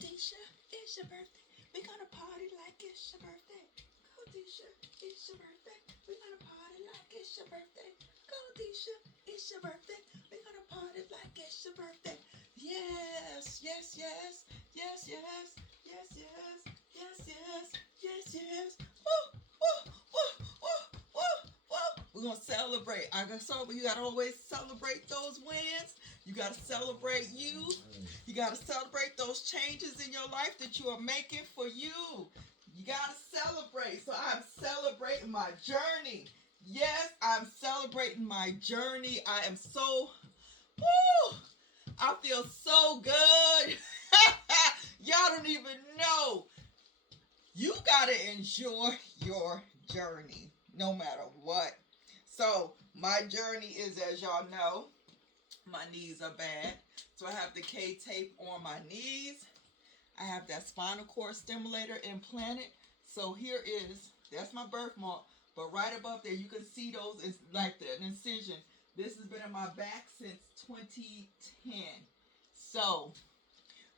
Tisha, it's your birthday. We're gonna party like it's your birthday. Go, Tisha, it's your birthday. We're gonna party like it's your birthday. Go, Tisha, it's your birthday. We're gonna party like it's your birthday. Yes, yes, yes, yes, yes, yes, yes, yes, yes, yes, yes. Woo, woo, woo, woo, woo, woo. We're gonna celebrate. You gotta always celebrate those wins. You gotta celebrate you. You gotta celebrate those changes in your life that you are making for you. You gotta celebrate. So I'm celebrating my journey. Yes, I'm celebrating my journey. I am so, woo, I feel so good. Y'all don't even know. You gotta enjoy your journey no matter what. So my journey is, as y'all know, my knees are bad. So I have the K tape on my knees. I have that spinal cord stimulator implanted. So here is, that's my birthmark. But right above there, you can see those, it's like an incision. This has been in my back since 2010. So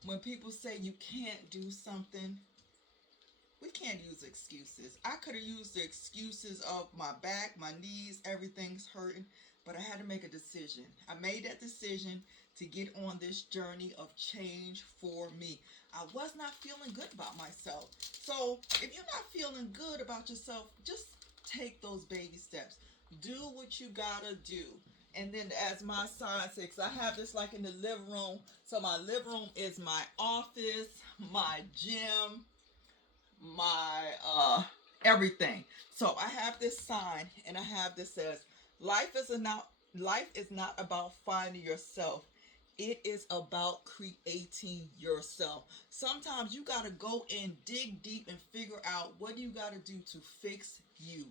when people say you can't do something, we can't use excuses. I could have used the excuses of my back, my knees, everything's hurting, but I had to make a decision. I made that decision to get on this journey of change for me. I was not feeling good about myself. So if you're not feeling good about yourself, just take those baby steps. Do what you gotta do. And then as my sign says, I have this like in the living room. So my living room is my office, my gym, my everything. So I have this sign and I have this says, life is not about finding yourself. It is about creating yourself. Sometimes you got to go in, dig deep, and figure out what you got to do to fix you.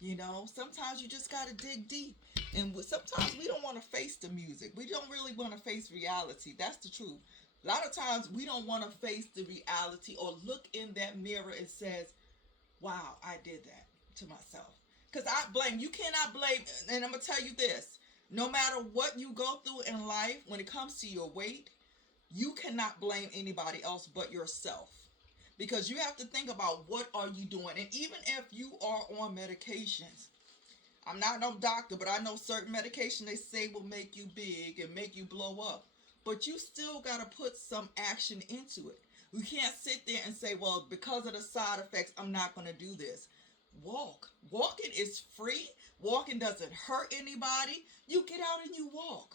You know, sometimes you just got to dig deep. And sometimes we don't want to face the music. We don't really want to face reality. That's the truth. A lot of times we don't want to face the reality or look in that mirror and says, wow, I did that to myself. Because you cannot blame, and I'm going to tell you this. No matter what you go through in life, when it comes to your weight, you cannot blame anybody else but yourself. Because you have to think about what are you doing. And even if you are on medications, I'm not no doctor, but I know certain medication they say will make you big and make you blow up. But you still got to put some action into it. You can't sit there and say, well, because of the side effects, I'm not going to do this. Walk. Walking is free. Walking doesn't hurt anybody. You get out and you walk.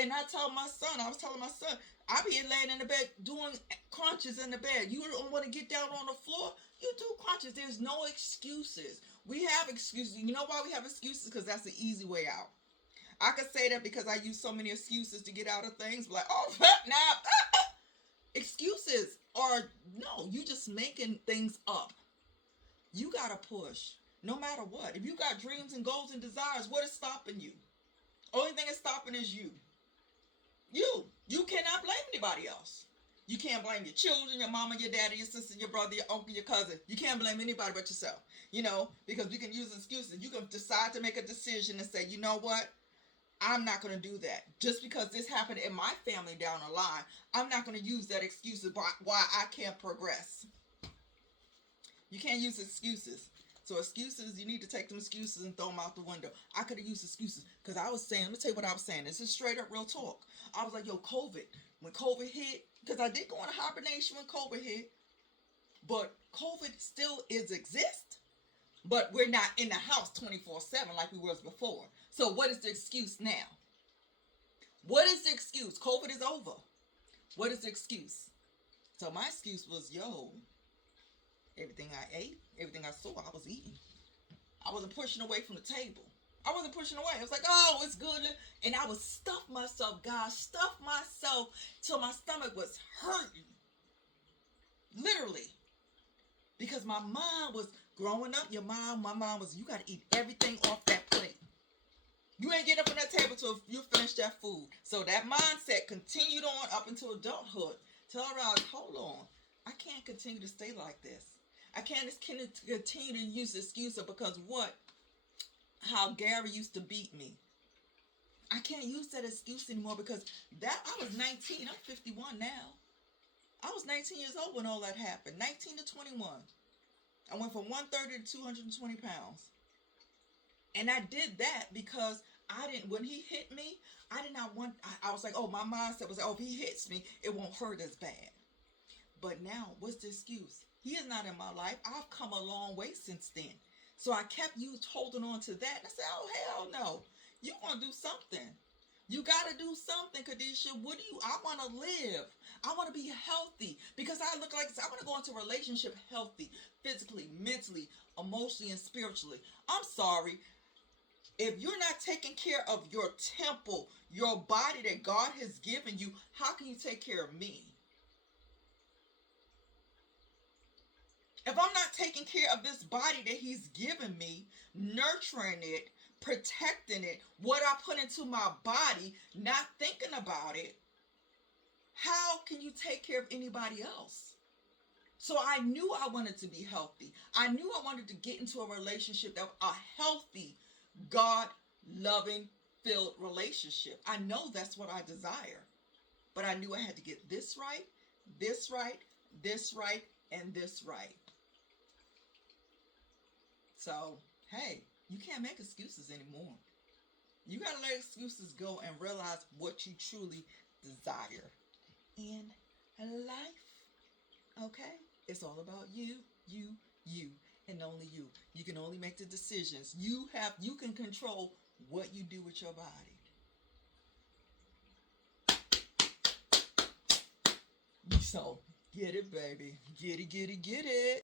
And I was telling my son, I be laying in the bed doing crunches in the bed. You don't want to get down on the floor? You do crunches. There's no excuses. We have excuses. You know why we have excuses? Because that's the easy way out. I could say that because I use so many excuses to get out of things. Like, oh, now. Excuses are, no, you just making things up. You got to push no matter what. If you got dreams and goals and desires, what is stopping you? Only thing that's stopping is you. You cannot blame anybody else. You can't blame your children, your mama, your daddy, your sister, your brother, your uncle, your cousin. You can't blame anybody but yourself. You know, because we can use excuses. You can decide to make a decision and say, you know what? I'm not going to do that. Just because this happened in my family down the line, I'm not going to use that excuse about why I can't progress. You can't use excuses. So excuses, you need to take them excuses and throw them out the window. I could have used excuses because I was saying, let me tell you what I was saying. This is straight up real talk. I was like, yo, COVID. When COVID hit, because I did go into hibernation when COVID hit, but COVID still exists, but we're not in the house 24/7 like we was before. So what is the excuse now? What is the excuse? COVID is over. What is the excuse? So my excuse was, yo, everything I ate, everything I saw, I was eating. I wasn't pushing away from the table. I wasn't pushing away. I was like, oh, it's good. And I would stuff myself, guys, stuff myself till my stomach was hurting. Literally. Because my mom was growing up, my mom was, you got to eat everything off that plate. You ain't getting up from that table till you finish that food. So that mindset continued on up until adulthood. Till I realized, hold on, I can't continue to stay like this. I can't continue to use the excuse of because what? How Gary used to beat me. I can't use that excuse anymore because that I was 19. I'm 51 now. I was 19 years old when all that happened. 19 to 21. I went from 130 to 220 pounds. And I did that because when he hit me, I did not want, I was like, oh, my mindset was, oh, if he hits me, it won't hurt as bad. But now, what's the excuse? He is not in my life. I've come a long way since then. So I kept holding on to that. I said, oh, hell no. You want to do something. You got to do something, Kadisha. I want to live. I want to be healthy because I look like, I want to go into a relationship healthy, physically, mentally, emotionally, and spiritually. I'm sorry. If you're not taking care of your temple, your body that God has given you, how can you take care of me? If I'm not taking care of this body that he's given me, nurturing it, protecting it, what I put into my body, not thinking about it, how can you take care of anybody else? So I knew I wanted to be healthy. I knew I wanted to get into a relationship, a healthy, God-loving, filled relationship. I know that's what I desire. But I knew I had to get this right, this right, this right, and this right. So, hey, you can't make excuses anymore. You got to let excuses go and realize what you truly desire in life. Okay? It's all about you, and only you. You can only make the decisions. You can control what you do with your body. So, get it, baby. Get it, get it, get it.